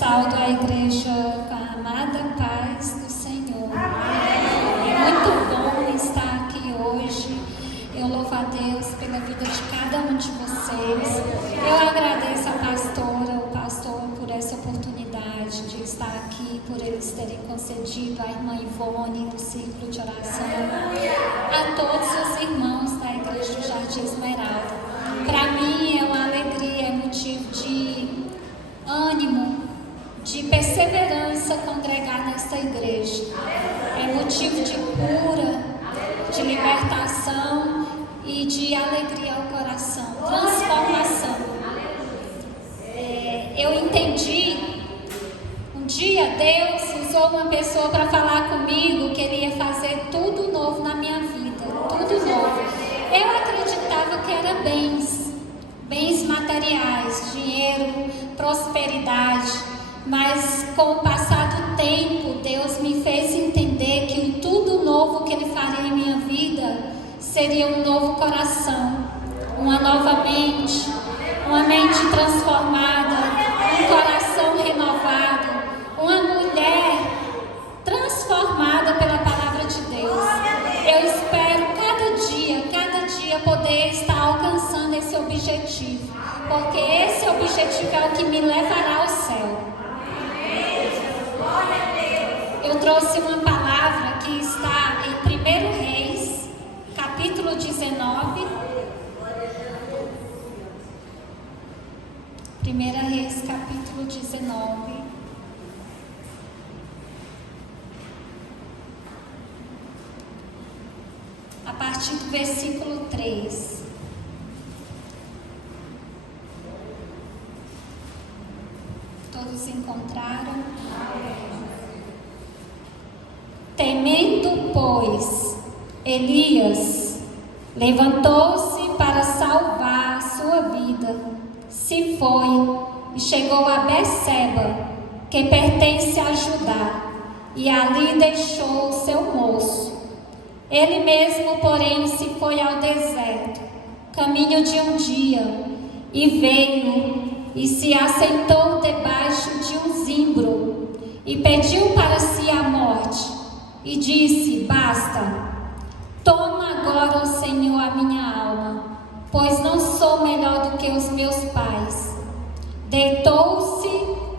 Saldo a igreja com a amada paz do Senhor. É muito bom estar aqui hoje. Eu louvo a Deus pela vida de cada um de vocês. Eu agradeço a pastora, o pastor, por essa oportunidade de estar aqui, por eles terem concedido, a irmã Ivone, do Círculo de Oração, a todos os irmãos da Igreja do Jardim Esmeralda. Para mim é uma alegria, é motivo de ânimo, de perseverança congregar nesta igreja. É motivo de cura, de libertação e de alegria ao coração, transformação. Eu entendi, um dia Deus usou uma pessoa para falar comigo que Ele ia fazer tudo novo na minha vida, tudo novo. Eu acreditava que era bens materiais, dinheiro, prosperidade, mas com o passar do tempo, Deus me fez entender que o tudo novo que Ele faria em minha vida seria um novo coração, uma nova mente, uma mente transformada, um coração renovado, uma mulher transformada pela palavra de Deus. Eu espero cada dia poder estar alcançando esse objetivo, porque esse objetivo é o que me levará ao céu. Eu trouxe uma palavra que está em 1 Reis, capítulo 19. 1 Reis, capítulo 19. A partir do versículo 3. Todos encontraram? Temendo, pois, Elias levantou-se para salvar a sua vida, se foi e chegou a Berseba, que pertence a Judá, e ali deixou o seu moço. Ele mesmo, porém, se foi ao deserto, caminho de um dia, e veio e se assentou debaixo de um zimbro, e pediu para si a morte, e disse: basta, toma agora, ó Senhor, a minha alma, pois não sou melhor do que os meus pais. Deitou-se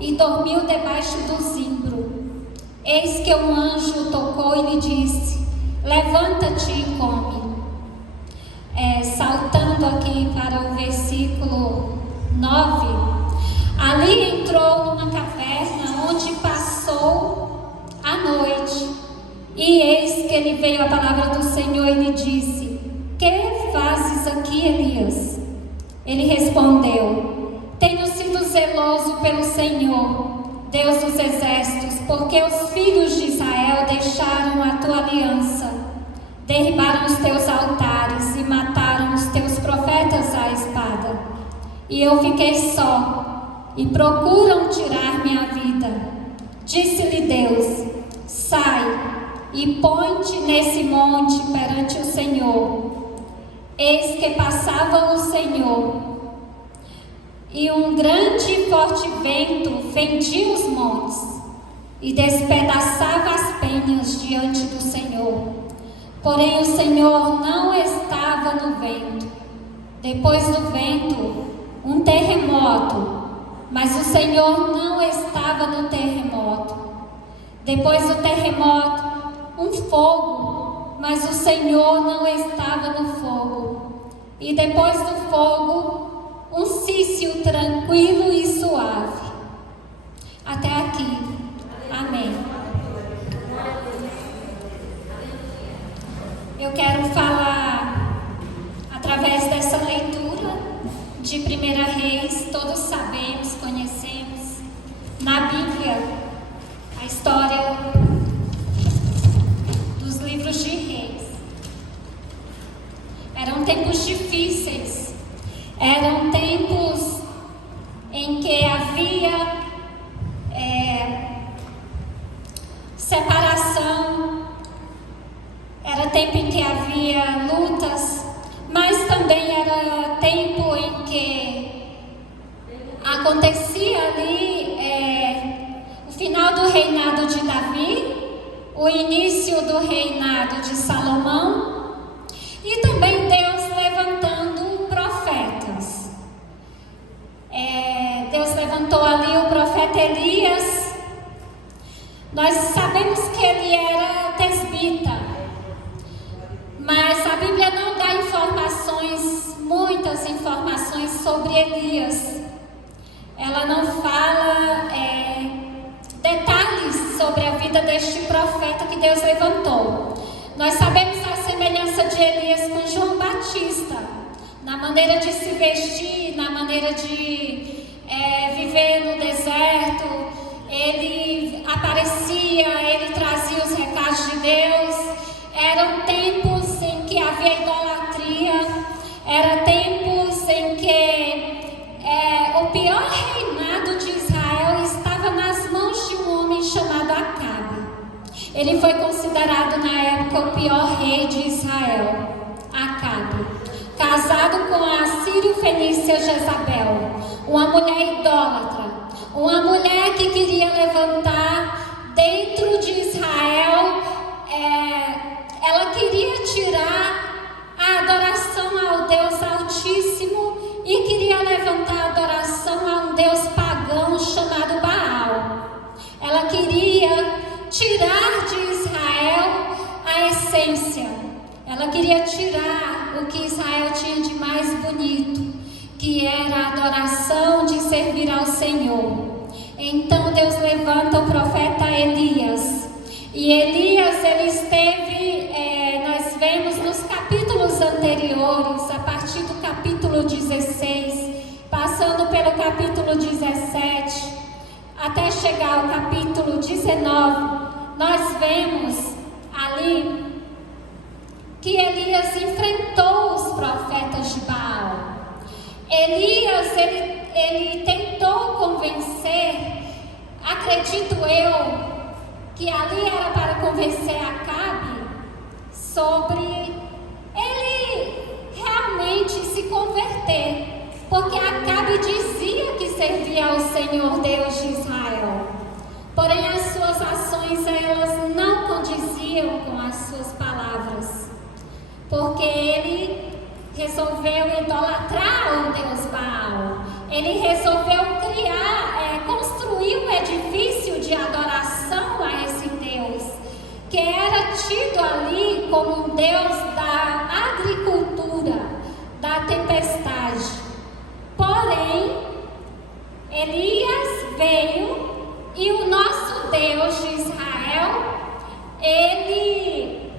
e dormiu debaixo do zimbro. Eis que um anjo tocou e lhe disse: levanta-te e come. Saltando aqui para o versículo 9, ali entrou numa caverna onde passou a noite. E eis que ele veio a palavra do Senhor e lhe disse: que fazes aqui, Elias? Ele respondeu: tenho sido zeloso pelo Senhor, Deus dos exércitos, porque os filhos de Israel deixaram a tua aliança, derribaram os teus altares e mataram os teus profetas à espada. E eu fiquei só, e procuram tirar minha vida. Disse-lhe Deus: sai e põe-te nesse monte perante o Senhor. Eis que passava o Senhor, e um grande e forte vento fendia os montes, e despedaçava as penhas diante do Senhor. Porém o Senhor não estava no vento. Depois do vento, um terremoto, mas o Senhor não estava no terremoto. Depois do terremoto, um fogo, mas o Senhor não estava no fogo. E depois do fogo, um cício tranquilo e suave. Até aqui. Amém. Eu quero falar através dessa leitura de 1 Reis. Todos sabemos, conhecemos na Bíblia a história dos livros de Reis. Eram tempos difíceis, eram tempos em que havia separação, era tempo em que havia lutas, mas também era tempo em que acontecia ali final do reinado de Davi, o início do reinado de Salomão, e também Deus levantando profetas. Deus levantou ali o profeta Elias. Nós sabemos que ele era tesbita, mas a Bíblia não dá muitas informações sobre Elias. Ela não fala detalhes sobre a vida deste profeta que Deus levantou. Nós sabemos a semelhança de Elias com João Batista, na maneira de se vestir, na maneira de viver no deserto. Ele aparecia, ele trazia os recados de Deus. Eram tempos em que havia idolatria, eram tempos em que o pior reinado de Israel estava nas mãos de um homem chamado Acabe. Ele foi considerado na época o pior rei de Israel, Acabe, casado com a sírio-fenícia Jezabel, uma mulher idólatra, uma mulher que queria levantar dentro de Israel, ela queria tirar a adoração ao Deus Altíssimo e queria levantar a adoração a um Deus pagão chamado Baal. Ela queria tirar de Israel a essência. Ela queria tirar o que Israel tinha de mais bonito, que era a adoração de servir ao Senhor. Então Deus levanta o profeta Elias. E Elias, ele esteve, nós vemos nos capítulos anteriores, a partir do capítulo 16, passando pelo capítulo 17, até chegar ao capítulo 19, nós vemos ali que Elias enfrentou os profetas de Baal. Elias, ele tentou convencer, acredito eu, que ali era para convencer Acabe sobre ele realmente se converter, porque Acabe dizia que servia ao Senhor Deus de Israel, porém as suas ações elas não condiziam com as suas palavras, porque ele resolveu idolatrar o Deus Baal. Ele resolveu construir um edifício de adoração a esse Deus, que era tido ali como um Deus da agricultura, da tempestade. Porém, Elias veio e o nosso Deus de Israel, ele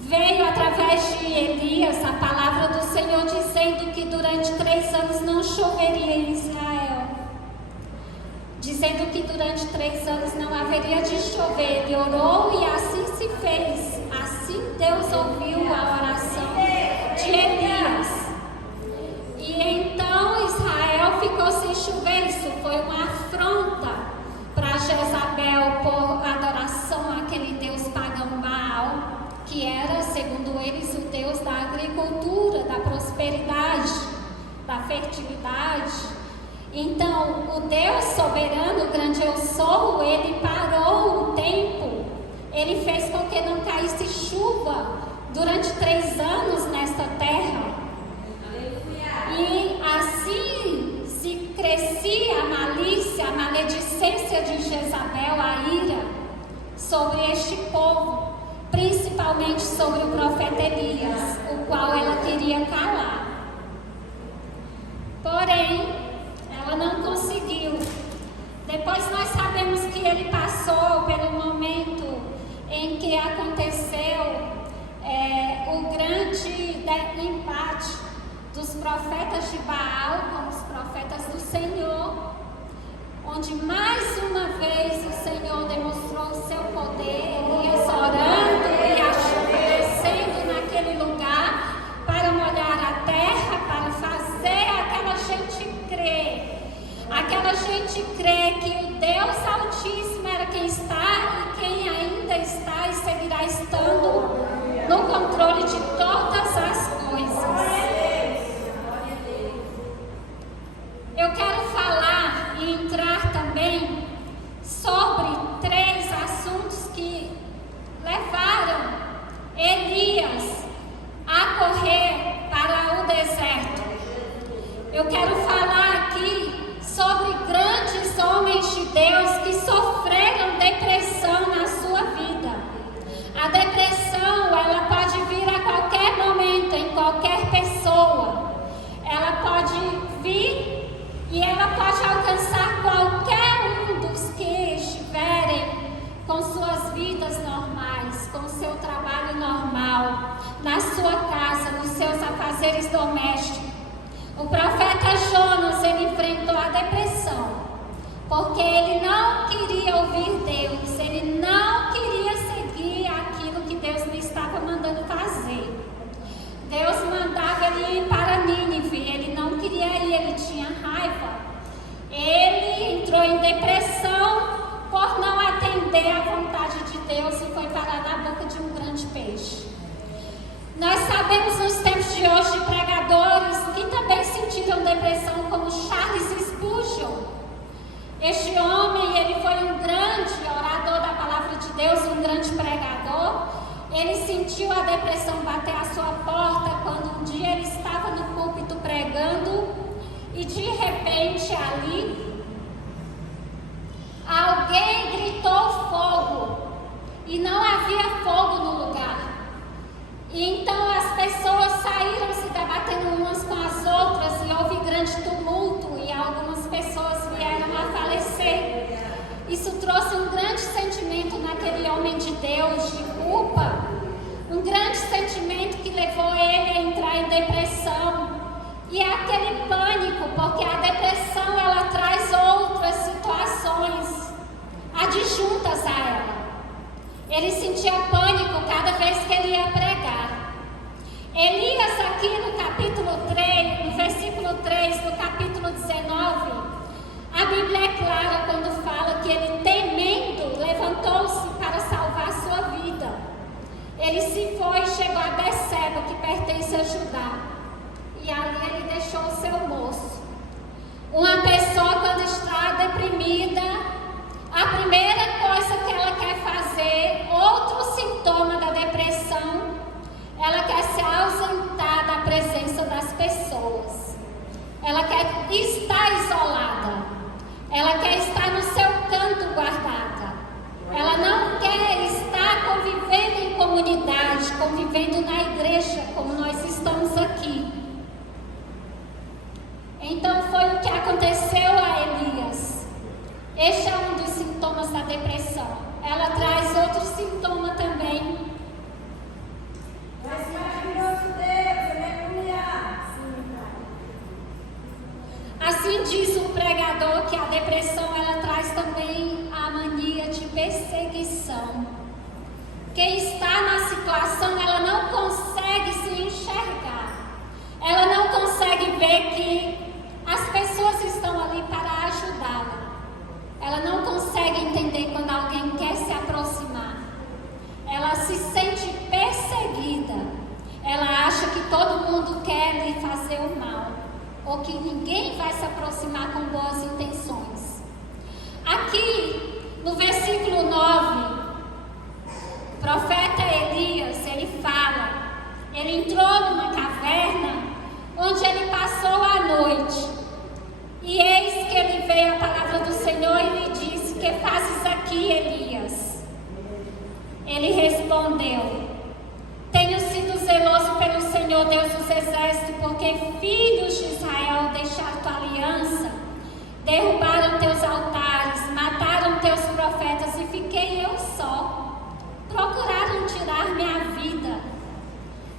veio através de Elias, a palavra do Senhor dizendo que durante 3 anos não choveria em Israel. Dizendo que durante 3 anos não haveria de chover. Ele orou e assim se fez. Assim Deus ouviu a oração de Elias. E então Israel ficou sem chover. Isso foi uma afronta para Jezabel por adoração àquele Deus pagão Baal, que era, segundo eles, o Deus da agricultura, da prosperidade, da fertilidade. Então, o Deus soberano, grande eu sou, ele parou o tempo, ele fez com que não caísse chuva durante 3 anos nesta terra. E assim se crescia a malícia, a maledicência de Jezabel, a ira sobre este povo, principalmente sobre o profeta Elias, o qual ela queria calar. Porém, ela não conseguiu. Depois nós sabemos que ele passou pelo momento em que aconteceu o grande embate dos profetas de Baal com os profetas do Senhor, onde mais uma vez o Senhor demonstrou o seu poder, Elias orando e a chuva descendo naquele lugar para molhar a terra, para fazer aquela gente crer que o Deus Altíssimo era quem está e quem ainda está e seguirá estando no controle de todas as coisas. Eu quero falar e entrar também Eu quero falar aqui sobre grandes homens de Deus que sofreram depressão na sua vida. A depressão, ela pode vir a qualquer momento, em qualquer pessoa. Ela pode vir e ela pode alcançar qualquer um dos que estiverem com suas vidas normais, com seu trabalho normal, na sua casa, nos seus afazeres domésticos. O profeta Jonas, ele enfrentou a depressão, porque ele não queria ouvir Deus, ele não queria seguir aquilo que Deus lhe estava mandando fazer. Deus mandava ele ir para Nínive, ele não queria ir, ele tinha raiva. Ele entrou em depressão por não atender à vontade de Deus e foi parar na boca de um grande peixe. Nós sabemos nos tempos de hoje de pregadores que também sentiram depressão, como Charles Spurgeon. Este homem, ele foi um grande orador da palavra de Deus, um grande pregador. Ele sentiu a depressão bater à sua porta quando um dia ele estava no púlpito pregando e de repente ali alguém gritou fogo e não havia fogo no lugar. E então as pessoas saíram se debatendo umas com as outras e houve grande tumulto e algumas pessoas vieram a falecer. Isso trouxe um grande sentimento naquele homem de Deus, de culpa, um grande sentimento que levou ele a entrar em depressão. E é aquele pânico, porque a depressão ela traz outras situações adjuntas a ela. Ele sentia pânico cada vez que ele ia pregar. Elias, aqui no capítulo 3, no versículo 3 do capítulo 19, a Bíblia é clara quando fala que ele, temendo, levantou-se para salvar a sua vida. Ele se foi e chegou a Beceba, que pertence a Judá. E ali ele deixou o seu moço. Uma pessoa, quando está deprimida, a primeira coisa que ela quer fazer, outro sintoma da depressão, ela quer se ausentar da presença das pessoas. Ela quer estar isolada. Ela quer estar no seu canto guardada. Ela não quer estar convivendo em comunidade, convivendo na igreja, como nós estamos aqui. Então foi o que aconteceu a Elias. Este é um dos sintomas da depressão. Ela traz outro sintoma também. Mas maravilhoso Deus, aleluia. Assim diz o pregador que a depressão ela traz também a mania de perseguição. Quem está na situação, ela não consegue se enxergar. Ela não consegue ver que as pessoas estão ali para ajudá-la. Ela não consegue entender quando alguém quer se aproximar. Ela se sente perseguida. Ela acha que todo mundo quer lhe fazer o mal, ou que ninguém vai se aproximar com boas intenções. Aqui, no versículo 9, o profeta Elias, ele fala, ele entrou numa caverna, onde ele passou a noite. E eis que ele veio a palavra do Senhor e lhe disse: que fazes aqui, Elias? Ele respondeu: tenho sido zeloso pelo Senhor Deus dos exércitos, porque filhos de Israel deixaram tua aliança, derrubaram teus altares, mataram teus profetas e fiquei eu só. Procuraram tirar minha vida.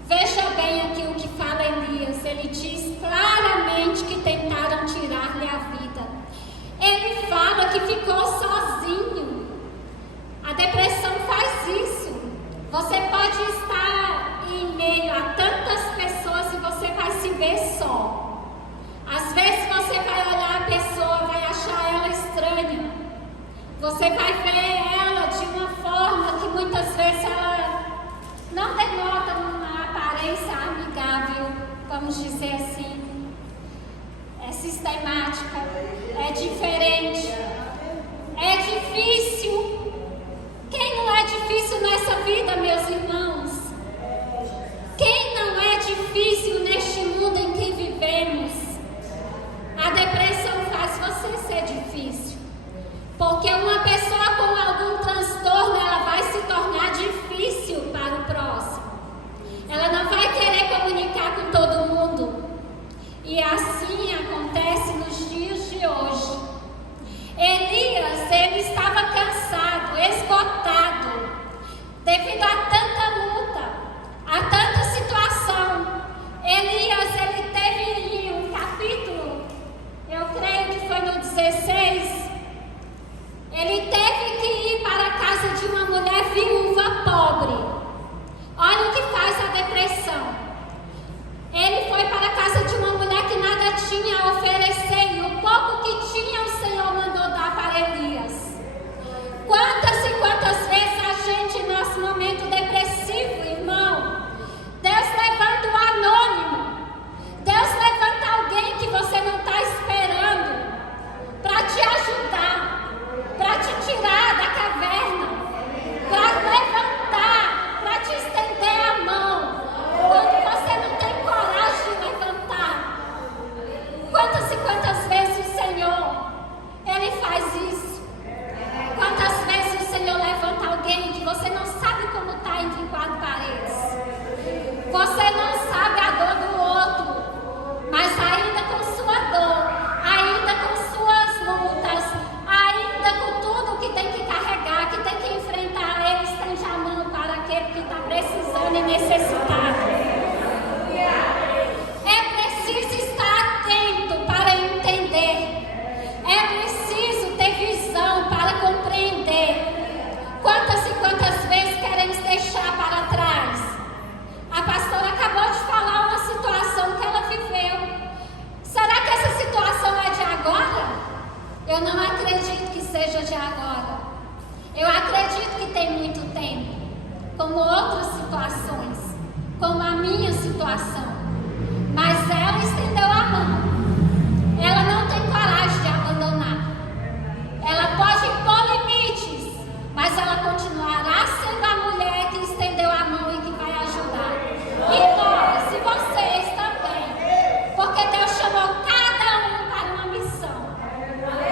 Veja bem aqui o que fala Elias. Ele diz claramente que tentaram tirar-lhe a vida. Ele fala que ficou sozinho. A depressão faz isso. Você pode estar em meio a tantas pessoas e você vai se ver só. Às vezes você vai olhar a pessoa, vai achar ela estranha. Você vai ver ela de uma forma que muitas vezes ela não denota uma aparência amigável, vamos dizer assim. É sistemática, é diferente, é difícil. Quem não é difícil nessa vida, meus irmãos? Quem não é difícil neste mundo em que vivemos? assim acontece nos dias de hoje. Elias, ele estava cansado, esgotado, devido a tanta luta, a tanta situação. Elias, ele teve um capítulo, eu creio que foi no 16, ele teve que ir para a casa de uma mulher viúva pobre. Olha o que faz a depressão. Ele foi para a casa de uma mulher que nada tinha a oferecer, e o pouco que tinha o Senhor mandou dar para Elias. Quantas e quantas vezes a gente, em nosso momento depressivo, irmão, Deus levanta o anônimo, Deus levanta alguém que você não está esperando, para te ajudar, para te tirar da caverna, para levantar, para te estender a mão, quando você não tem coragem de levantar. Quantas e quantas vezes o Senhor, Ele faz isso? Quantas vezes o Senhor levanta alguém que você não sabe como está entre quatro paredes? Você não sabe a dor do outro, mas ainda com sua dor, ainda com suas lutas, ainda com tudo que tem que carregar, que tem que enfrentar, Ele estende a mão para aquele que está precisando e necessitado. É preciso estar atento para entender. É preciso ter visão para compreender. Quantas e quantas vezes queremos deixar para trás? A pastora acabou de falar uma situação que ela viveu. Será que essa situação é de agora? Eu não acredito que seja de agora. Eu acredito que tem muito tempo, como outras situações, como a minha situação. Mas ela estendeu a mão. Ela não tem coragem de abandonar. Ela pode impor limites, mas ela continuará sendo a mulher que estendeu a mão e que vai ajudar. E nós, e vocês também, porque Deus chamou cada um para uma missão.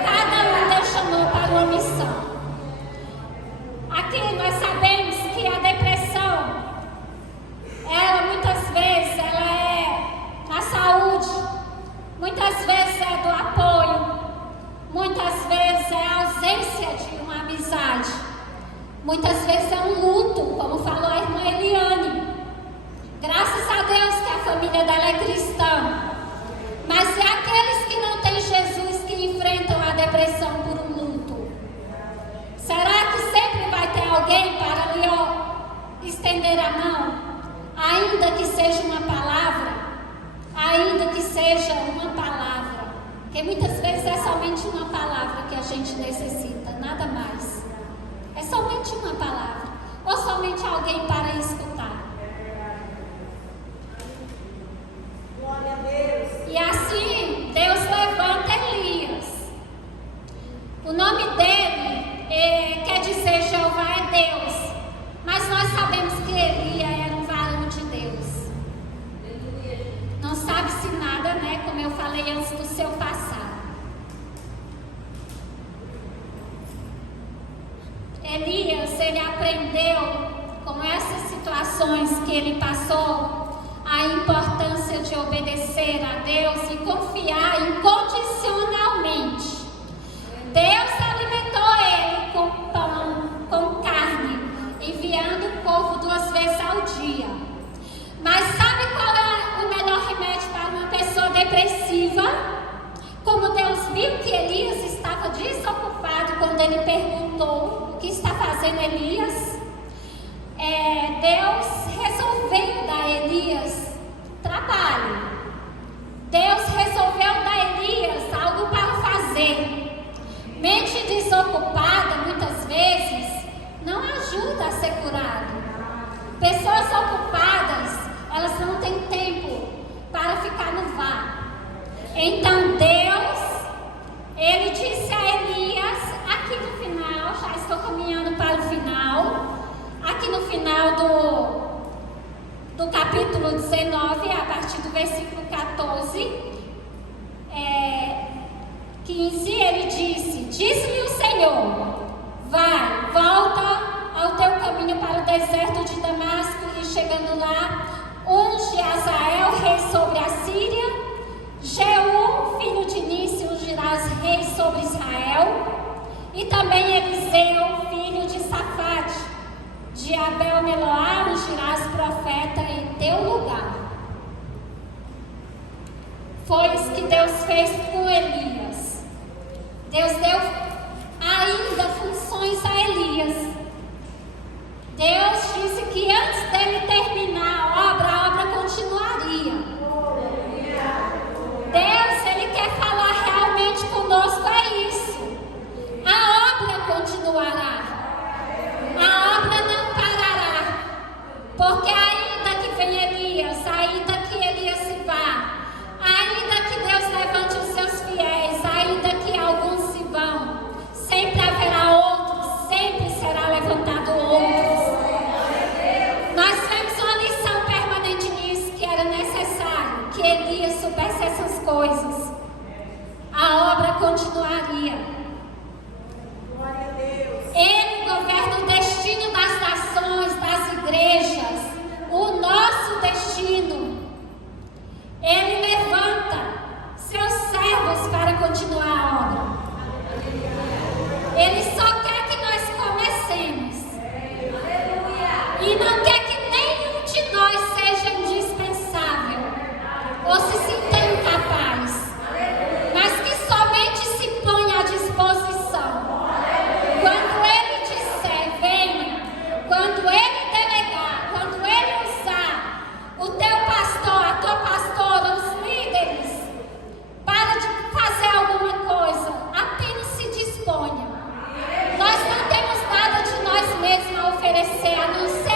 Cada um Deus chamou para uma missão. Aqui nós sabemos que a depressão, ela muitas vezes ela é na saúde, muitas vezes é do apoio, muitas vezes é a ausência de uma amizade, muitas vezes é um luto, como falou a irmã Eliane. Graças a Deus que a família dela é cristã, mas é aqueles que não têm Jesus que enfrentam a depressão por um luto. Será que sempre vai ter alguém para lhe estender a mão? Ainda que seja uma palavra, ainda que seja uma palavra, porque muitas vezes é somente uma palavra que a gente necessita, nada mais. É somente uma palavra, ou somente alguém para escutar. Glória a Deus. E assim, Deus levanta Elias. O nome dele quer dizer Jeová é Deus, mas nós sabemos que Elias era um varão de Deus. Não sabe-se nada, né? Como eu falei antes, do seu passado. Elias, ele aprendeu com essas situações que ele passou a importância de obedecer a Deus e confiar incondicionalmente. Deus alimentou ele com pão, com carne, enviando o povo 2 vezes ao dia. Mas sabe qual é o melhor remédio para uma pessoa depressiva? Como Deus viu que Elias estava desocupado quando ele perguntou o que está fazendo Elias, Deus resolveu dar a Elias trabalho. Deus resolveu dar a Elias algo para fazer. Mente desocupada, muitas vezes, não ajuda a ser curado. Pessoas ocupadas, elas não têm tempo para ficar no vácuo. Então Deus, Ele disse a Elias, aqui no final, já estou caminhando para o final, aqui no final do capítulo 19, a partir do versículo 14, 15, ele disse-lhe o Senhor, vai, volta ao teu caminho para o deserto de Damasco, e chegando lá, unge Azael, rei sobre a Síria, rei sobre Israel, e também Eliseu, filho de Safate, de Abel-Meloá, ungirás profeta em teu lugar. Foi isso que Deus fez com Elias. Deus deu ainda funções a Elias. Deus disse que antes dele terminar a obra continuaria. Deus, Ele quer falar realmente conosco, é isso. A obra continuará. A obra não parará. Porque ainda que venha Elias, ainda que Elias se vá, ainda que Deus levante os seus fiéis, ainda que alguns se vão, sempre haverá outros, sempre será levantado outros. Nós tivemos uma lição permanente nisso, que era necessário que Elias soubesse essas coisas. A obra continuaria. Glória a Deus. Ele governa o destino das nações, das igrejas, o nosso destino. Ele levanta seus servos para continuar a obra. Ele só quer que nós comecemos. E não quer que nenhum de nós seja indispensável ou se sinta incapaz, mas que somente se ponha à disposição. Quando Ele disser, venha. Quando Ele delegar, quando Ele usar o teu pastor, a tua pastora, os líderes, para de fazer alguma coisa, apenas se disponha. Nós não temos nada de nós mesmos a oferecer, a não ser